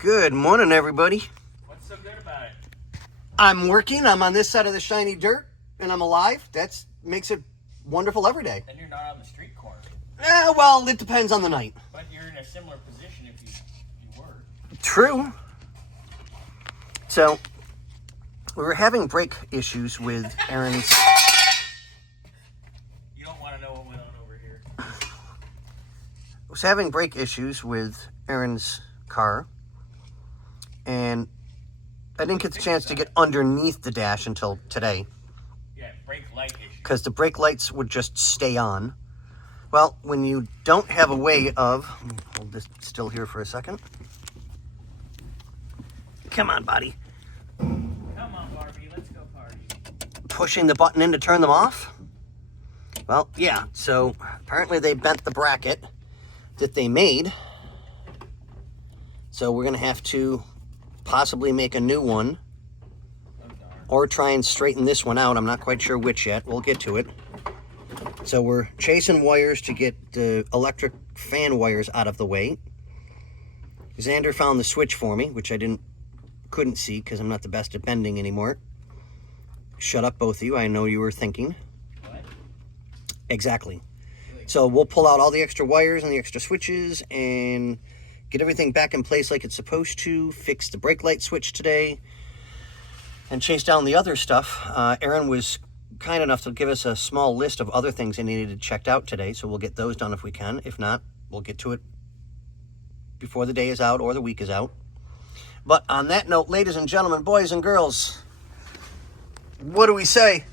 Good morning, everybody. What's so good about it? I'm working. I'm on this side of the shiny dirt, and I'm alive. That makes it wonderful every day. Then you're not on the street corner. Well, it depends on the night. But you're in a similar position if you were. True. So, we were having brake issues with Aaron's... You don't want to know what went on over here. I was having brake issues with Aaron's car, and I didn't get the chance to get underneath the dash until today. Yeah, brake light issue. Because the brake lights would just stay on. Well, when you don't have a way of... Hold this still here for a second. Come on, buddy. Come on, Barbie, let's go party. Pushing the button in to turn them off? Well, yeah. So apparently they bent the bracket that they made. So we're going to have to possibly make a new one. Or try and straighten this one out. I'm not quite sure which yet. We'll get to it. So we're chasing wires to get the electric fan wires out of the way. Xander found the switch for me, which I couldn't see because I'm not the best at bending anymore. Shut up, both of you. I know you were thinking. What? Exactly. So we'll pull out all the extra wires and the extra switches and get everything back in place like it's supposed to. Fix the brake light switch today. And chase down the other stuff. Aaron was kind enough to give us a small list of other things he needed checked out today, so we'll get those done if we can. If not, we'll get to it before the day is out or the week is out. But on that note, ladies and gentlemen, boys and girls, what do we say?